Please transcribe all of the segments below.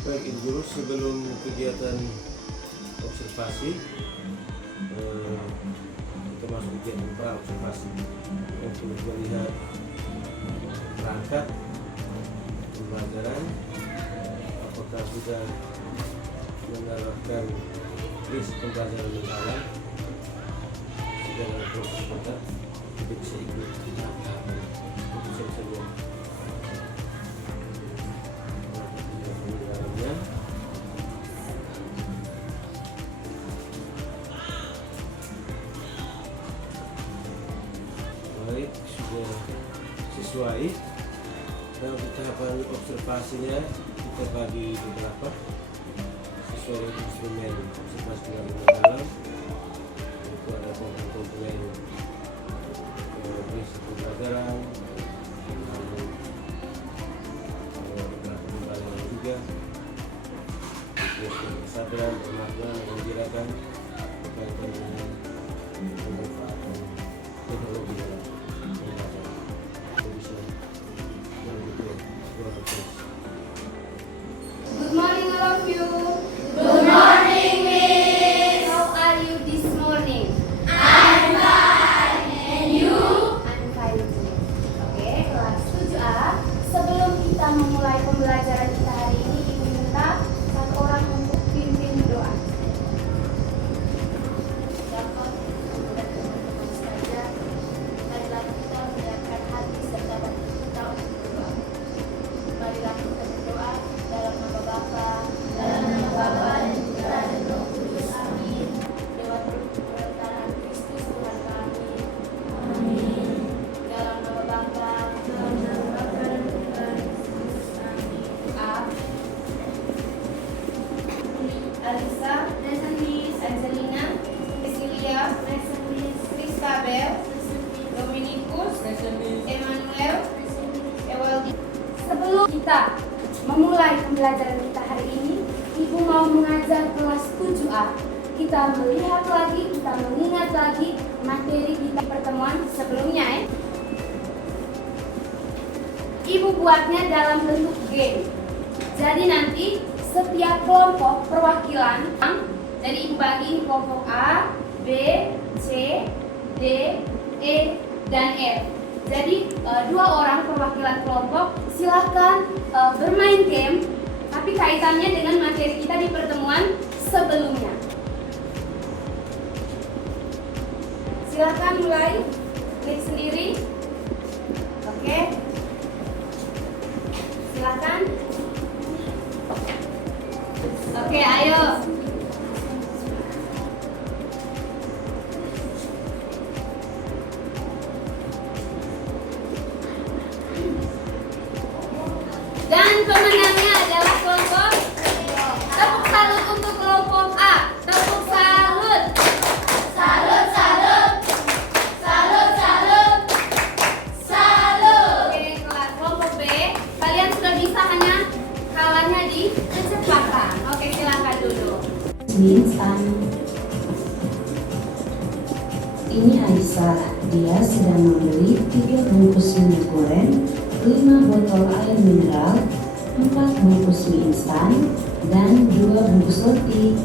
Baik Ibu Guru, sebelum kegiatan observasi kita masuk kegiatan pra-observasi untuk melihat perangkat pembelajaran, apakah sudah menerapkan list pembelajaran yang salah, sudah ada proses kontak, kita bisa ikut untuk sesuatu dalamnya. Baik, sudah sesuai. Dan untuk tahapan observasinya kita bagi beberapa sesuai dengan instrumen observasi dalam. Itu ada komponen prinsip pembelajaran, lalu pembelajaran juga, kesadaran, pemaknaan, menggirakan berkaitan dengan pemanfaatan teknologi dalam pembelajaran. Kita bisa melanjutkan kurang lebih. Good morning, all of you. Good morning, Miss. How are you this morning? I'm fine. And you? I'm fine too. Oke, kelas 7A. Sebelum kita memulai pembelajaran kita hari ini, Ibu minta satu orang untuk pimpin doa. Dapat membuat teman-teman sekalian, marilah kita menyiapkan hati serta batin kita untuk berdoa. Marilah kita berdoa dalam nama Bapa, dalam nama Bapa dan Putra dan Roh Kudus. Amin. Lewat perkataan Kristus Tuhan kami. Amin. Dalam nama Bapa, dalam nama Bapa dan Putra dan Roh Kudus. Amin. A. Alisa, Present Miss Angelina, Cecilia, Christabel, Dominikus, Emmanuel, Ewaldi. Sebelum kita memulai pembelajaran kita hari ini, Ibu mau mengajar kelas 7A. Kita melihat lagi, kita mengingat lagi materi kita pertemuan sebelumnya ya. Ibu buatnya dalam bentuk game. Jadi nanti setiap kelompok perwakilan dari Ibu bagi ini kelompok A, B, C, D, E, dan F. Jadi dua orang perwakilan kelompok silahkan bermain game, tapi kaitannya dengan materi kita di pertemuan sebelumnya. Silahkan mulai, klik sendiri. Oke, silahkan. Oke, ayo. Dan pemenangnya adalah kelompok. Tepuk salut untuk kelompok A. Tepuk salut. salut, salut, salut, salut, salut. Oke, kelompok B. Kalian sudah bisa, hanya kalahnya di kecepatan. Oke, silakan dulu. Instan. Ini Aisyah, dia sedang membeli 3 bungkus minyak goreng, 5 botol air mineral, 4 bungkus mie instan, dan 2 bungkus roti.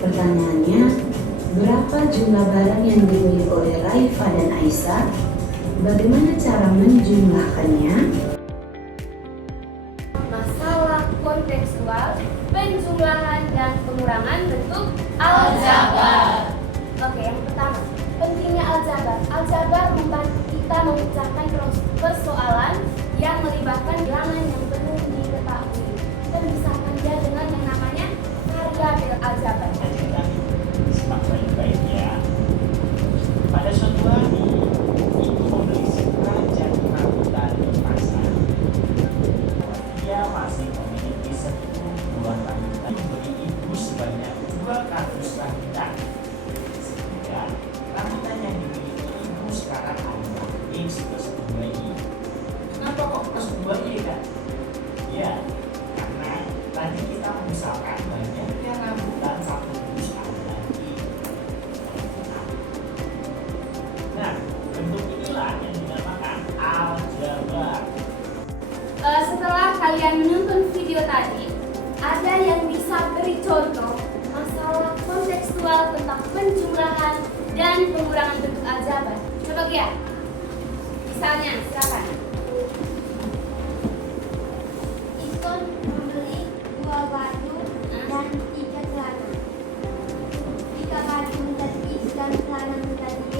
Pertanyaannya, berapa jumlah barang yang dibeli oleh Raifa dan Aisyah? Bagaimana cara menjumlahkannya? Masalah kontekstual, penjumlahan dan pengurangan bentuk Aljabar. Oke, yang pertama, pentingnya aljabar. Aljabar membantu kita memecahkan persoalan yang melibatkan bilangan yang belum diketahui. Kita misalkan dia dengan yang namanya variabel aljabar. Simak baik-baik ya. Pada suatu hari, ibu membeli sekeraja rambutan di pasar. Dia masih memiliki 10 buah rambutan. Memberi ibu sebanyak 2 kardus rambutan. Sehingga rambutan yang dimiliki ibu sekarang adalah sudah 10 lagi. Kenapa kok harus 2 ini kan? Ya, karena tadi kita misalkan banyaknya rambutan 1 dus ada lagi. Nah, bentuk inilah yang dinamakan aljabar. Setelah kalian menonton video tadi, memberi contoh masalah kontekstual tentang penjumlahan dan pengurangan bentuk aljabar. Coba Gia. Misalnya, silakan. Ikon membeli 2 baju dan 3 celana. Jika baju menjadi X dan celana menjadi Y,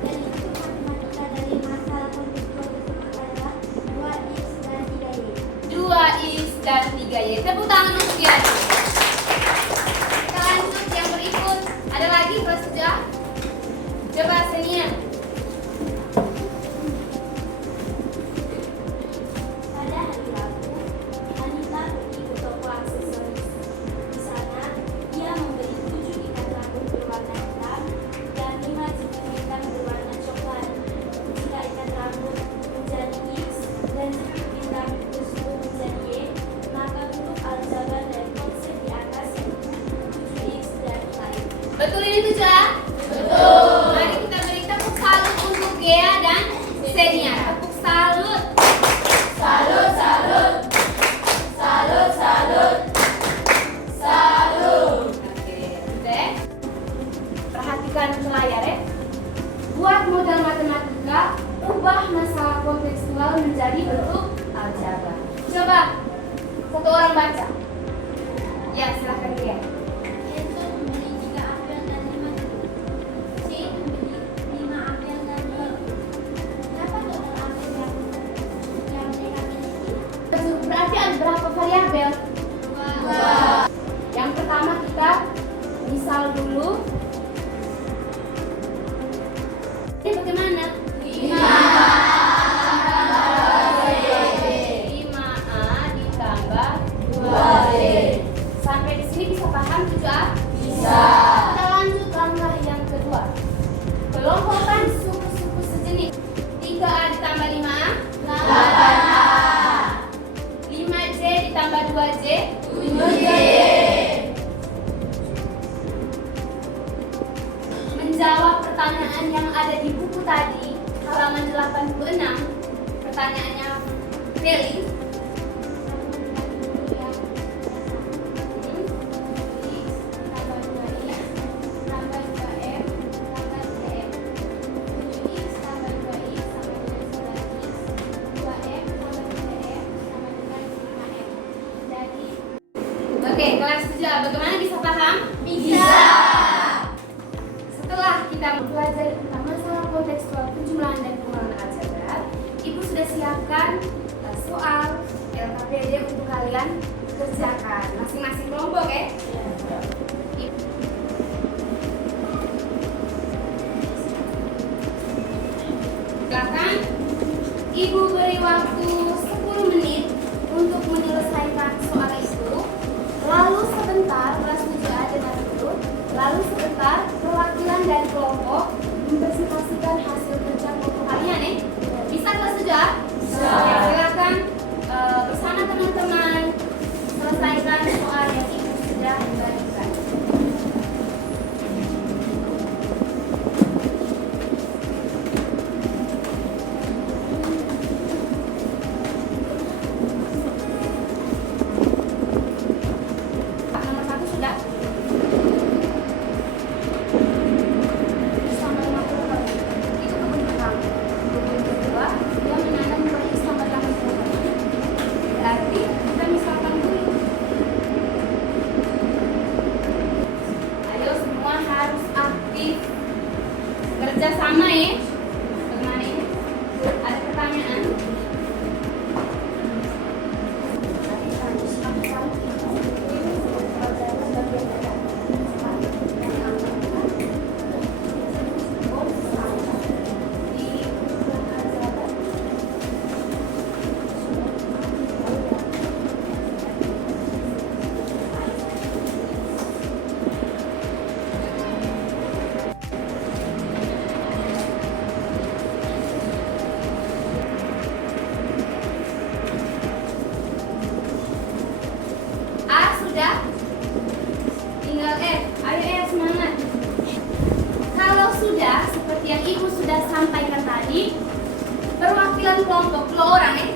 dan itu matematika dari masalah kontekstual tersebut adalah 2X dan 3Y. 2X dan 3Y. Tepuk tangan untuk Gia. Kita lanjut yang berikut. Ada lagi kelas 7? Coba Senia. Pada hari Rabu, Anita pergi ke toko aksesoris. Di sana, dia membeli 7 ikat rambut berwarna hitam dan 5 cincin hitam berwarna coklat. Jika ikat rambut menjadi X dan cincin hitam tersebut menjadi Y, maka bentuk aljabar dari konsep di atas yaitu 7X dan lain. Betul ini 7A? Betul. Mari kita beri tepuk salut untuk Gea dan Senia. Tepuk salut. Salut, salut, salut, salut, salut. Oke, udah. Perhatikan ke layar ya. Buat modal matematika, ubah masalah kontekstual menjadi bentuk aljabar. Coba satu orang baca. Ya, silakan dia. Enzo membeli 3 apel dan 5 jeruk. C membeli 5 apel dan 2 jeruk. Berapa total apel yang mereka miliki? Berarti ada berapa variabel? 2. Yang pertama kita misal dulu. Ini bagaimana? 5A ditambah 2B. Sampai di sini bisa paham 7A? Bisa. Kita lanjut langkah yang kedua. Kelompokkan suku-suku sejenis. 3A ditambah 5A? 8A. 5J ditambah 2J? 7J. Menjawab pertanyaan yang ada di buku tadi, halaman 86. Pertanyaannya Feli. Oke, kelas 7 bagaimana bisa paham? Bisa. Setelah kita mempelajari tentang masalah kontekstual penjumlahan dan pengurangan aljabar, Ibu sudah siapkan soal LKPD untuk kalian kerjakan masing-masing kelompok ya. Silakan Ibu beri waktu 10 menit untuk menyelesaikan soal itu. Lalu sebentar, kelas 7A dengar dulu. Lalu sebentar, perwakilan dari kelompok mempresentasikan hasil kerja kelompok kalian ya. Bisa kelas 7A? Bisa. Silakan bersama teman-teman selesaikan soal yang Ibu sudah bagikan. Nomor 1 sudah? Sampai 50 kali. Itu kebun pertama. Kebun kedua, dia menanam mulai sampai 80 kali. Berarti kita misalkan dulu. Ayo semua harus aktif. Kerja sama ya. Bagaimana ini? Ada pertanyaan? A sudah? Tinggal F. Ayo F semangat. Kalau sudah, seperti yang Ibu sudah sampaikan tadi, perwakilan kelompok 2 orang ya.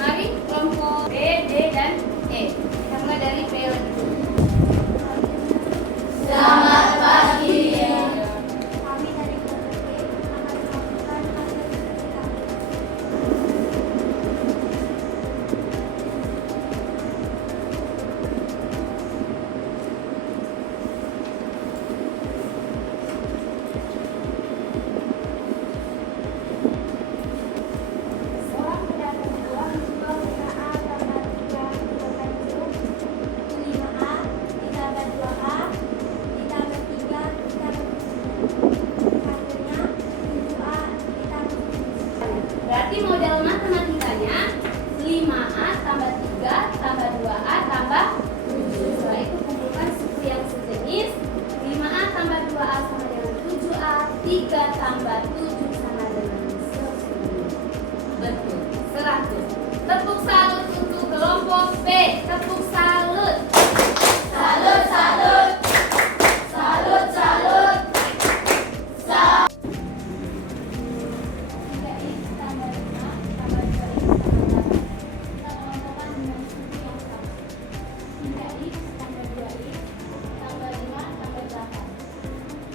Mari kelompok B, D, dan E. Kita mulai tambah 3 tambah 2A tambah 7. Setelah itu kumpulkan suku yang sejenis. 5A tambah 2A sama dengan 7A. 3 tambah 7 sama dengan 10. Betul, 100. Tepuk salut untuk kelompok B. Tepuk salut. Salut, salut. Salut, salut. 3x tambah 5 tambah 2x tambah 8. Kita kelompokkan dengan suku yang sama. 3x tambah 2x tambah 5 tambah 8.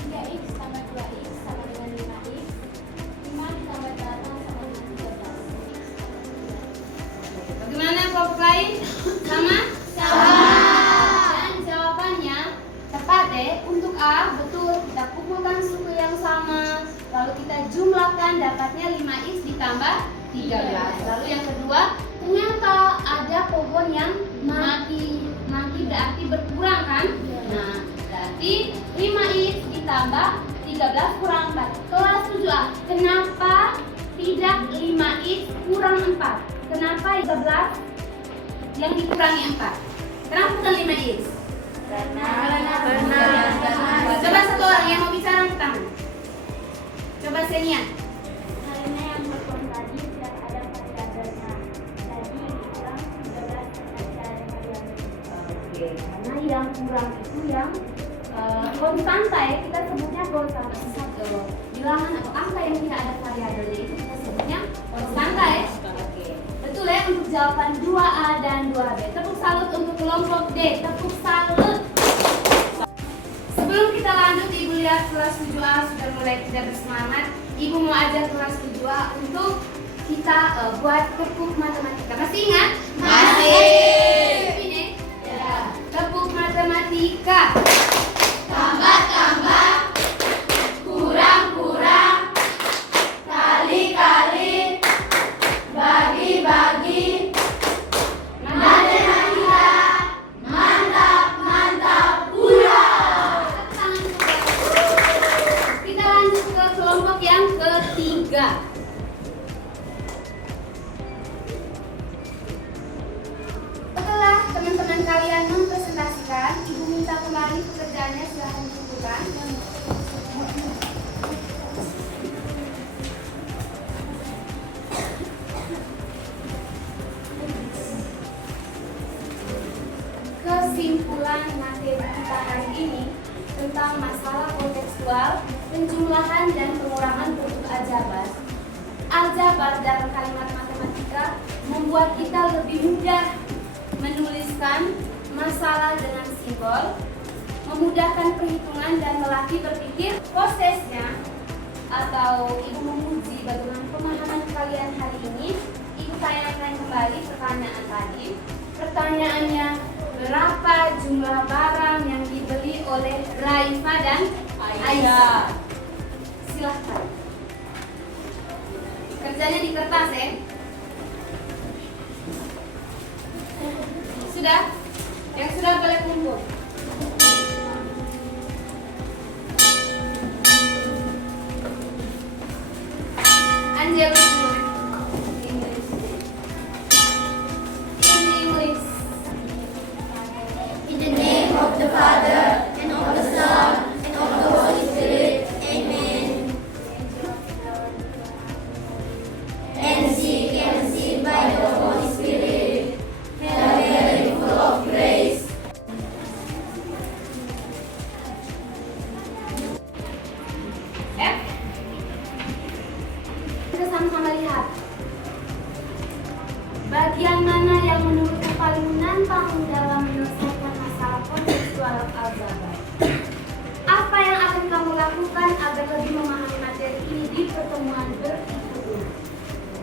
3x tambah 2x sama dengan 5x. 5 ditambah 8 sama dengan 13. Bagaimana kelompok lain? Sama? Sama. Dan jawabannya tepat deh. Untuk A, betul. Kita kumpulkan suku yang sama. Lalu kita jumlahkan, dapatnya 5x ditambah 13. Lalu yang kedua, ternyata ada pohon yang mati. Mati berarti berkurang kan? Nah, berarti 5x ditambah 13 kurang 4. Kelas 7A, kenapa tidak 5x kurang 4? Kenapa 13 yang dikurangi 4? Kenapa bukan 5x? Karena Coba satu orang yang mau bicara angkat tangan. Coba Senia. karena yang berkurang tadi tidak ada variabelnya. Jadi kurang 13 karena tidak ada variabelnya. Oke, karena yang kurang itu yang konstanta ya, kita sebutnya konstanta. Satu bilangan atau angka yang tidak ada variabelnya itu kita sebutnya konstanta ya. Oke, betul ya untuk jawaban 2A dan 2B. Tepuk salut untuk kelompok D. Tepuk salut. Sebelum kita lanjut, Ibu lihat kelas 7A sudah mulai tidak bersemangat. Ibu mau ajak kelas 7A untuk kita buat tepuk matematika. Masih ingat? Masih. Ini? Ya. Tepuk matematika. Tambah-tambah, kurang-kurang, kali-kali, bagi-bagi. Matematika, mantap-mantap, hurra! Kita lanjut ke kelompok yang ketiga. Setelah teman-teman kalian mempresentasikan, Ibu minta kembali pekerjaannya, silahkan ditentukan. Kesimpulan materi kita hari ini tentang masalah kontekstual, penjumlahan dan pengurangan bentuk aljabar. Aljabar dalam kalimat matematika membuat kita lebih mudah menuliskan masalah dengan simbol, memudahkan perhitungan dan melatih berpikir. Prosesnya atau Ibu menguji bagaimana pemahaman kalian hari ini. Ibu tanyakan kembali pertanyaan tadi. Pertanyaannya, berapa jumlah barang yang dibeli oleh Raifa dan Aisyah? Silahkan. Kerjanya di kertas ya. Sudah? Yang sudah boleh kumpul. Angelus dulu. English. In English. In the name of the Father, and of the Son, and of the Holy Spirit. Amen. And seed by the Holy Spirit. Hail Mary, full of grace. F. Kita sama-sama lihat. Bagian mana yang menurutmu paling menantang dalam menyelesaikan masalah kontekstual aljabar? Apa yang akan kamu lakukan agar lebih memahami materi ini di pertemuan berikutnya?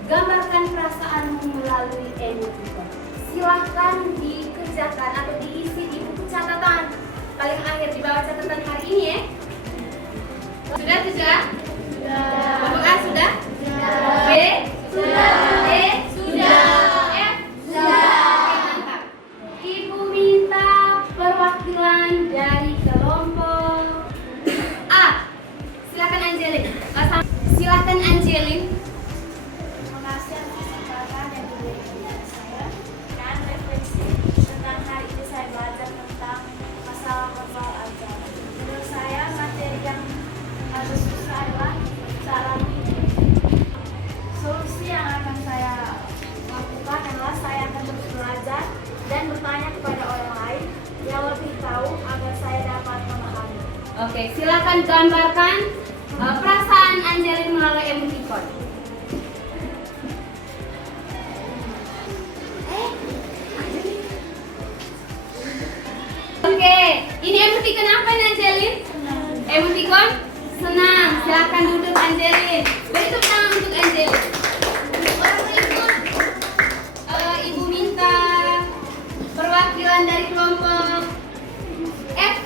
Gambarkan perasaanmu melalui emoticon. Silahkan dikerjakan atau diisi di buku catatan paling akhir di bawah catatan hari ini ya. Sudah? Sudah. Kelompok A sudah? B? Sudah. D? Sudah. F? Sudah. Oke, mantap. Ibu minta perwakilan dari kelompok A. Silakan Angelin. Silakan Angelin. Terima kasih atas kesempatan yang diberikan kepada saya. Oke, silakan gambarkan perasaan Angelin melalui emoticon. Oke, ini emoticon apa nih Angelin? Emoticon senang. Silakan duduk Angelin. Beri tepuk tangan untuk Angelin. Orang berikut, Ibu minta perwakilan dari kelompok F.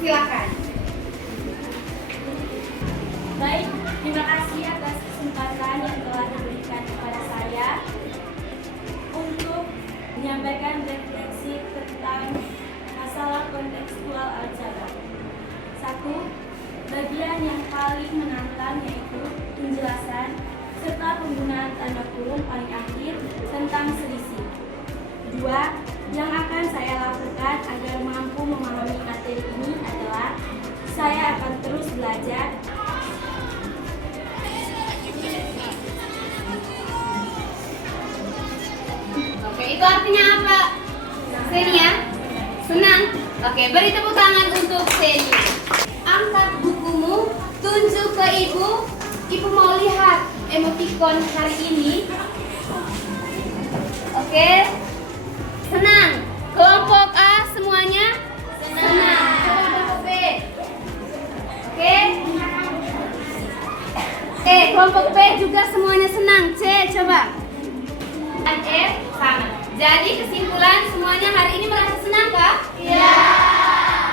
Silakan. Baik, terima kasih atas kesempatan yang telah diberikan kepada saya untuk menyampaikan refleksi tentang masalah kontekstual aljabar. 1. Bagian yang paling menantang yaitu penjelasan serta penggunaan tanda kurung paling akhir tentang selisih. 2. Yang akan saya lakukan agar mampu memahami materi ini adalah saya akan terus belajar. Oke, itu artinya apa? Senia? Senang? Oke, beri tepuk tangan untuk Seni. Angkat bukumu, tunjuk ke ibu. Ibu mau lihat emoticon hari ini. Oke. Senang. Kelompok A semuanya? Senang. Coba kelompok B. Oke. Kelompok B juga semuanya senang. C, coba. Dan E sama. Jadi kesimpulan semuanya hari ini merasa senang kah? Iya.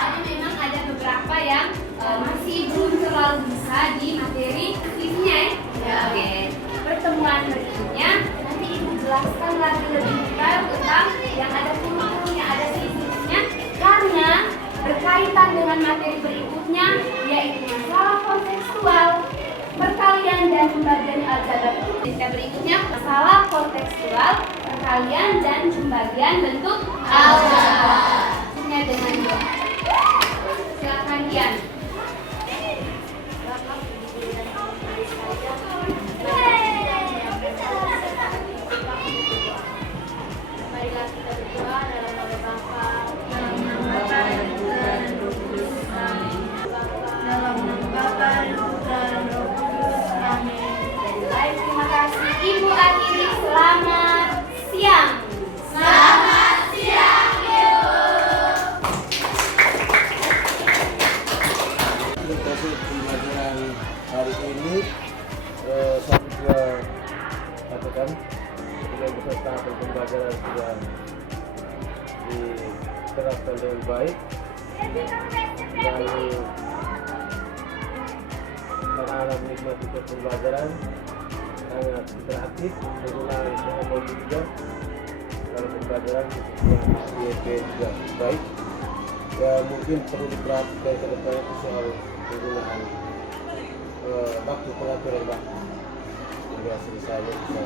Jadi memang ada beberapa yang masih belum terlalu bisa di materi fisiknya ya. Oke. Pertemuan berikutnya nanti ibu jelaskan lagi lebih detail tentang yang ada kurung yang ada fisiknya karena berkaitan dengan materi berikutnya yaitu masalah kontekstual. Perkalian dan pembagian aljabar. Tingkat berikutnya masalah kontekstual, perkalian dan pembagian bentuk aljabar. Dengan silakan Dian. Marilah kita berdoa dalam nama Bapa, dalam nama Bapa dan Putra dan Roh Kudus. Amin. Dalam nama Bapa dan Putra dan Roh Kudus. Amin. Baik, terima kasih Ibu akhiri. Selamat siang. Selamat siang, Ibu. Untuk pembelajaran hari ini saya juga katakan dengan peserta pembelajaran sudah diterapkan dengan baik dan anak-anak menikmati pembelajaran sangat interaktif menggunakan teknologi juga dalam pembelajaran khususnya IEP juga baik ya mungkin perlu diperhatikan ke depan itu soal penggunaan waktu pengaturan waktu sehingga selesainya bisa